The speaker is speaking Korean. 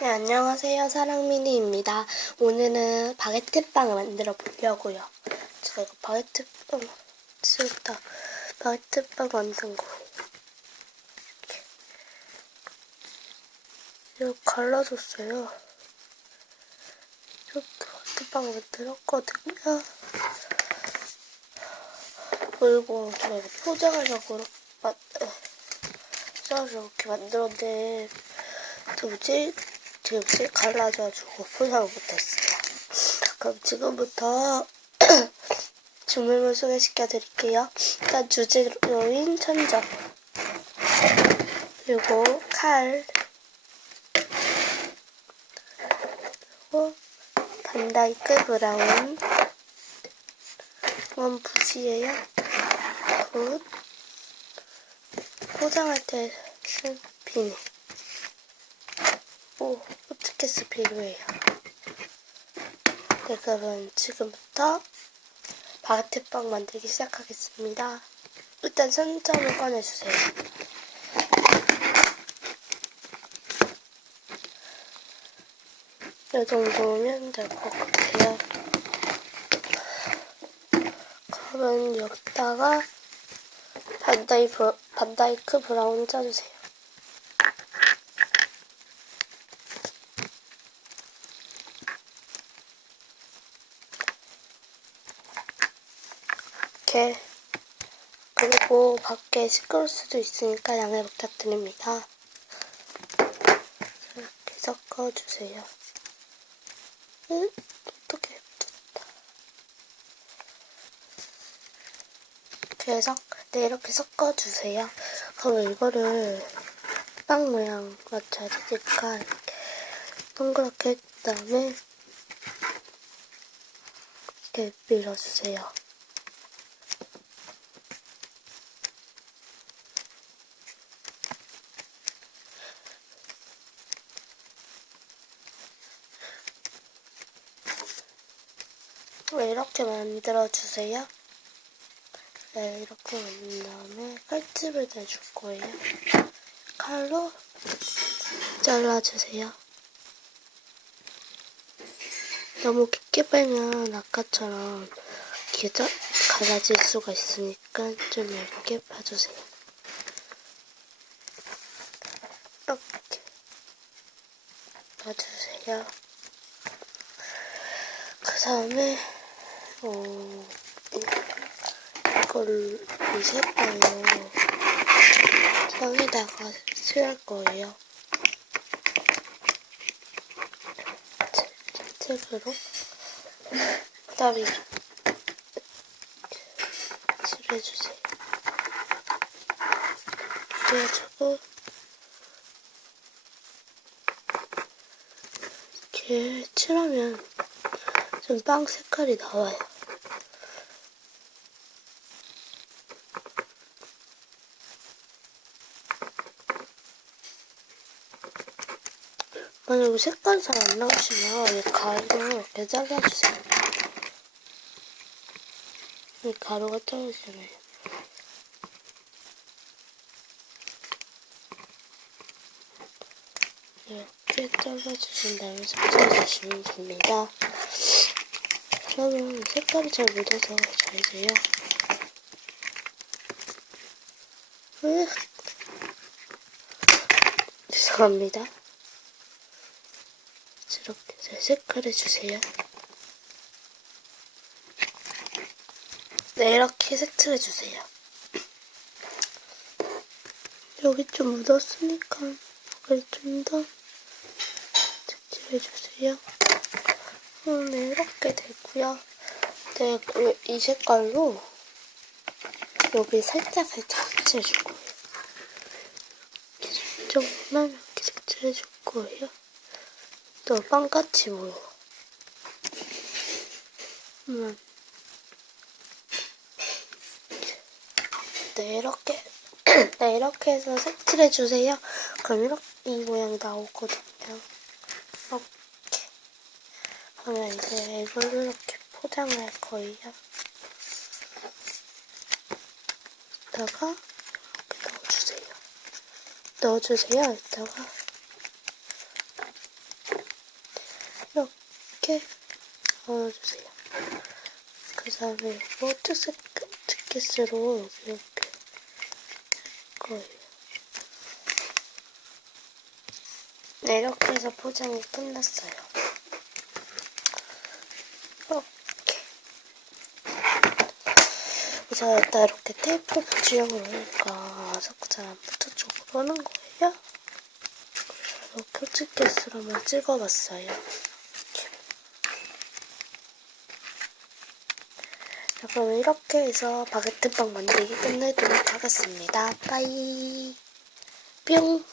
네, 안녕하세요. 사랑미니입니다. 오늘은 바게트빵을 만들어 보려고요. 제가 이거 바게트빵 지웠다. 바게트빵 만든 거. 이거 갈라졌어요. 이렇게 바게트빵 만들었거든요. 그리고 제가 이거 포장하려고 이렇게, 만- 포장하려고 이렇게 만들었는데 뭐지? 지금 실 갈라져가지고 포장을 못했어요. 그럼 지금부터 주문을 소개시켜 드릴게요. 일단 주재료인 천적 그리고 칼 그리고 반다이크 브라운 이건 붓이에요. 붓 포장할 때 쓴 비닐 오, 포트캐스 필요해요. 네, 그러면 지금부터 바게트빵 만들기 시작하겠습니다. 일단 손점을 꺼내주세요. 이 정도면 될 것 같아요. 그러면 여기다가 반다이크 브라운 짜주세요. 이렇게 그리고 밖에 시끄러울 수도 있으니까 양해 부탁드립니다. 이렇게 섞어주세요. 응? 어떻게 좋다. 이렇게 섞, 네, 이렇게 섞어주세요. 그러면 이거를 빵 모양 맞춰야 되니까 이렇게 동그랗게 한 다음에 이렇게 밀어주세요. 네, 이렇게 만들어주세요. 네, 이렇게 만든 다음에 칼집을 내줄 거예요. 칼로 잘라주세요. 너무 깊게 빼면 아까처럼 이렇게 갈라질 수가 있으니까 좀 얇게 파주세요. 이렇게 봐주세요. 그 다음에 어, 이걸 이 색깔로 여기다가 칠할 거예요. 색으로. 그 다음에 칠해주세요. 그래가지고 이렇게 칠하면 좀 빵 색깔이 나와요. 만약에 색깔이 잘 안 나오시면 이 가루 이렇게 잘라주세요. 이 가루가 떨어지잖아요. 이렇게 잘라주신 다음에 섞어주시면 됩니다. 그러면 색깔이 잘 묻어서 잘 돼요. 으 죄송합니다. 이렇게 잘 색깔해주세요. 네, 이렇게 색칠해 주세요. 여기 좀 묻었으니까 여기 좀더 색칠해 주세요. 어, 네, 이렇게 되고요. 네, 그, 이 색깔로 여기 살짝 살짝 색칠해 줄 거예요. 이렇게 조금만 이렇게 색칠해 줄 거예요. 또 빵같이 보여. 음. 네, 이렇게. 네, 이렇게 해서 색칠해주세요. 그럼 이렇게 이 모양이 나오거든요. 이렇게. 그러면 이제 이걸로 이렇게 포장을 할 거예요. 이따가 이렇게 넣어주세요. 넣어주세요. 이따가 이렇게 넣어주세요. 그 다음에 티켓으로 이렇게 할 거예요. 네, 이렇게 해서 포장이 끝났어요. 이렇게. 제가 일단 이렇게 테이프 붙이려고 그러니까 자꾸 잘안 붙어주고 그러는 거예요. 그래서 이렇게 티켓으로 한번 찍어봤어요. 그럼 이렇게 해서 바게트빵 만들기 끝내도록 하겠습니다. 빠이. 뿅.